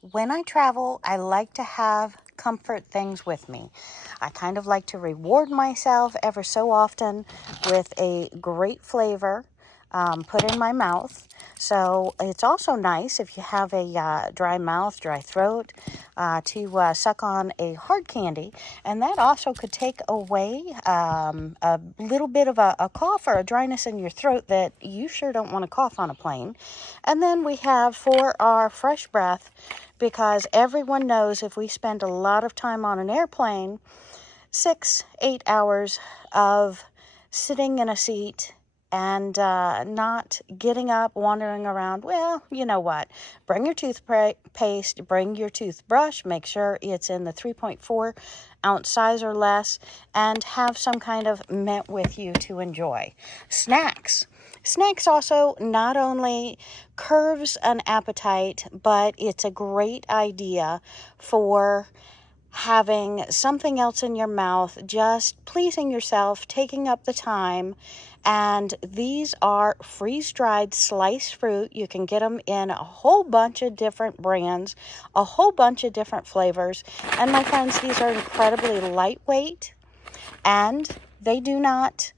When I travel, I like to have comfort things with me. I kind of like to reward myself ever so often with a great flavor put in my mouth. So it's also nice if you have a dry mouth, dry throat, to suck on a hard candy. And that also could take away a little bit of a cough or a dryness in your throat that you sure don't want to cough on a plane. And then we have for our fresh breath, because everyone knows if we spend a lot of time on an airplane, 6, 8 hours of sitting in a seat and not getting up, wandering around, well, you know what? Bring your toothpaste, bring your toothbrush, make sure it's in the 3.4-ounce size or less, and have some kind of mint with you to enjoy. Snacks. Snacks also not only curves an appetite, but it's a great idea for having something else in your mouth, just pleasing yourself, taking up the time. And these are freeze-dried sliced fruit. You can get them in a whole bunch of different brands, a whole bunch of different flavors. And my friends, these are incredibly lightweight, and they do not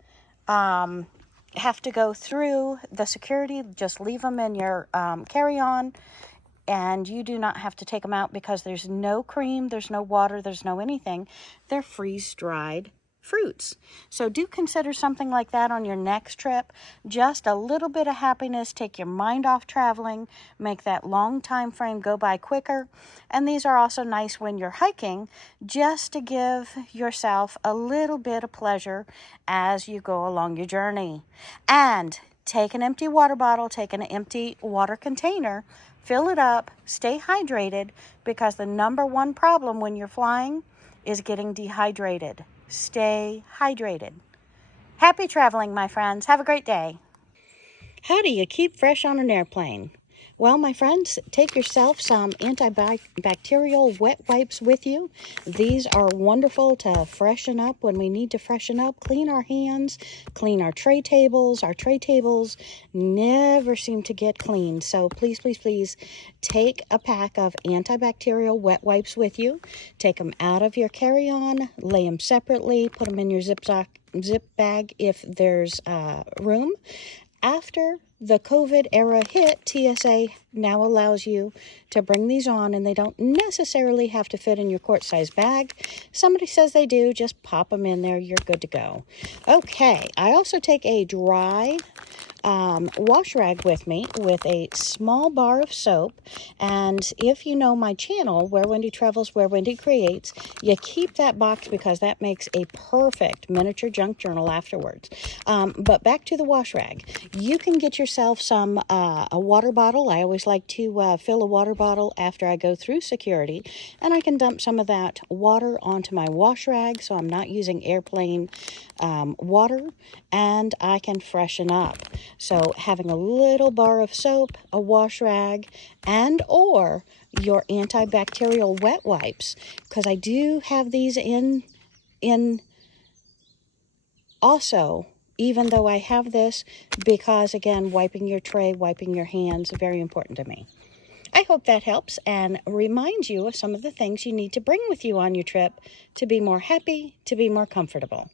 have to go through the security. Just leave them in your carry-on, and you do not have to take them out because there's no cream, there's no water, there's no anything. They're freeze-dried fruits. So do consider something like that on your next trip. Just a little bit of happiness, take your mind off traveling, make that long time frame go by quicker. And these are also nice when you're hiking, just to give yourself a little bit of pleasure as you go along your journey. And take an empty water bottle, take an empty water container, fill it up, stay hydrated, because the number one problem when you're flying is getting dehydrated. Stay hydrated. Happy traveling, my friends. Have a great day. How do you keep fresh on an airplane? Well, my friends, take yourself some antibacterial wet wipes with you. These are wonderful to freshen up when we need to freshen up, clean our hands, clean our tray tables. Our tray tables never seem to get clean. So please, please, please take a pack of antibacterial wet wipes with you. Take them out of your carry-on, lay them separately, put them in your zip bag if there's room. After the COVID era hit, TSA now allows you to bring these on, and they don't necessarily have to fit in your quart-size bag. Somebody says they do, just pop them in there, you're good to go. Okay, I also take a dry wash rag with me with a small bar of soap. And if you know my channel, Where Wendy Travels, Where Wendy Creates, you keep that box because that makes a perfect miniature junk journal afterwards. But back to the wash rag. You can get yourself some a water bottle. I always like to fill a water bottle after I go through security, and I can dump some of that water onto my wash rag so I'm not using airplane water, and I can freshen up. So having a little bar of soap, a wash rag, and or your antibacterial wet wipes, because I do have these in also, even though I have this, because again, wiping your tray, wiping your hands, very important to me. I hope that helps and reminds you of some of the things you need to bring with you on your trip to be more happy, to be more comfortable.